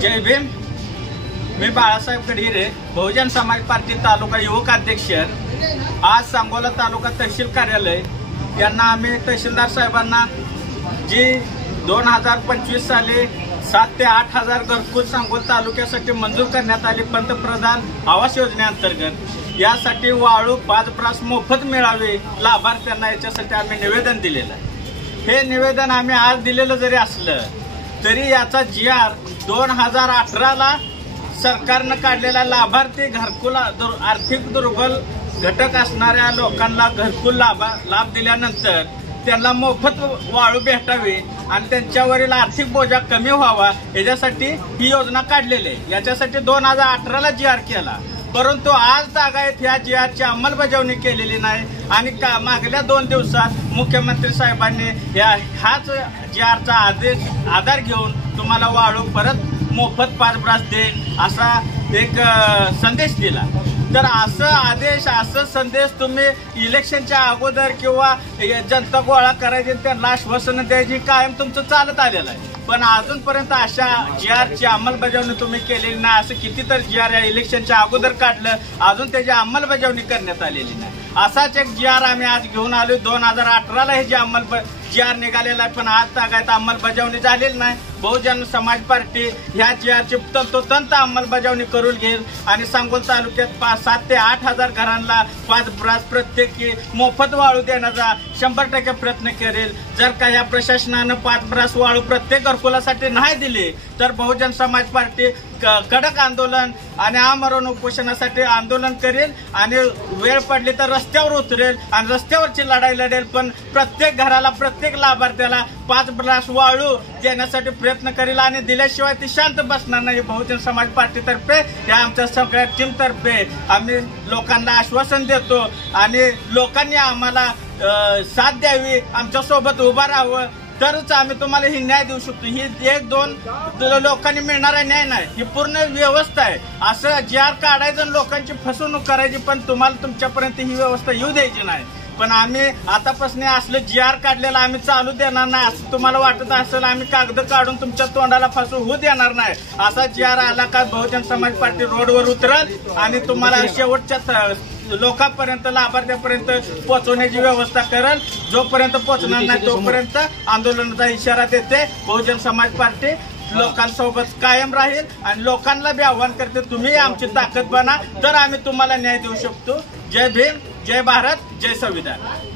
जय भीम। मी Balasaheb गडहिरे, Bahujan Samaj party तालुका युवक अध्यक्ष। आज सांगोला तालुका तहसील कार्यालय यांना आम्ही तहसीलदार साहेबांना जी 2025 साली 7 ते 8 हजार घरकुल सांगोला तालुक्यासाठी मंजूर करण्यात आली पंतप्रधान आवास योजनेअंतर्गत, यासाठी वाळू 5 ब्रास मोफत मिळावे लाभार्थ्यांना, याच्यासाठी आम्ही निवेदन दिलेलं आहे। हे निवेदन आम्ही आज दिलेलं जरी असलं तरी याचा GR 2018ला सरकारनं काढलेला लाभार्थी घरकुल आर्थिक दुर्बल घटक असणाऱ्या लोकांना घरकुल लाभ दिल्यानंतर त्यांना मोफत वाळू भेटावी आणि त्यांच्यावरील आर्थिक बोजा कमी व्हावा, याच्यासाठी ही योजना काढलेली आहे। याच्यासाठी 2018ला GR केला, परंतु आज तागायत ह्या GRची अंमलबजावणी केलेली नाही आणि मागल्या 2 दिवसात मुख्यमंत्री साहेबांनी ह्याच GRचा आधार घेऊन तुम्हाला वाळू परत मोफत 5 ब्रास देईल असा एक संदेश दिला। तर असं संदेश तुम्ही इलेक्शनच्या अगोदर किंवा जनता गोळा करायची त्यांना आश्वासन द्यायची कायम तुमचं चालत आलेलं आहे, पण अजूनपर्यंत अशा GRची अंमलबजावणी तुम्ही केलेली नाही। असं कितीतरी GR या इलेक्शनच्या अगोदर काढलं, अजून त्याची अंमलबजावणी करण्यात आलेली नाही। असाच एक GR आम्ही आज घेऊन आलो। 2018ला हे GR निघालेला आहे, पण आज तागायत अंमलबजावणी झालेली नाही। बहुजन समाज पार्टी ह्या GRची तंतोतंत अंमलबजावणी करून घेईल आणि सांगोला तालुक्यात 7 ते 8 हजार घरांना 5 ब्रास प्रत्येकी मोफत वाळू देण्याचा 100% प्रयत्न करेल। जर का या प्रशासनानं 5 ब्रास वाळू प्रत्येक घरकुलासाठी नाही दिली तर बहुजन समाज पार्टी कडक आंदोलन आणि आमरण उपोषणासाठी आंदोलन करेल आणि वेळ पडली तर रस्त्यावर उतरेल आणि रस्त्यावरची लढाई लढेल, पण प्रत्येक घराला प्रत्येक लाभार्थ्याला 5 ब्रास वाळू देण्यासाठी प्रयत्न करेल आणि दिल्याशिवाय ती शांत बसणार नाही। बहुजन समाज पार्टीतर्फे या आमच्या सगळ्या टीमतर्फे आम्ही लोकांना आश्वासन देतो आणि लोकांनी आम्हाला साथ द्यावी, आमच्या सोबत उभा राहावं, तरच आम्ही तुम्हाला ही न्याय देऊ शकतो। ही 1-2 लोकांनी मिळणारा न्याय नाही, ही पूर्ण व्यवस्था आहे। असं GR काढायचं आणि लोकांची फसवणूक करायची, पण तुम्हाला तुमच्यापर्यंत ही व्यवस्था येऊ द्यायची नाही। पण आम्ही आतापासून असलं GR काढलेलं आम्ही चालू देणार नाही। असं तुम्हाला वाटत असेल आम्ही कागद काढून तुमच्या तोंडाला फसवू होऊ देणार नाही। असा GR आला का बहुजन समाज पार्टी रोडवर उतरल आणि तुम्हाला शेवटच्या लोकांपर्यंत लाभार्थ्यापर्यंत पोहोचवण्याची व्यवस्था करेल। जोपर्यंत पोहोचणार नाही तोपर्यंत आंदोलनाचा इशारा देते। बहुजन समाज पार्टी लोकांसोबत कायम राहील आणि लोकांना बी आव्हान करते, तुम्ही आमची ताकद बना तर आम्ही तुम्हाला न्याय देऊ शकतो। जय भीम, जय भारत, जय संविधान।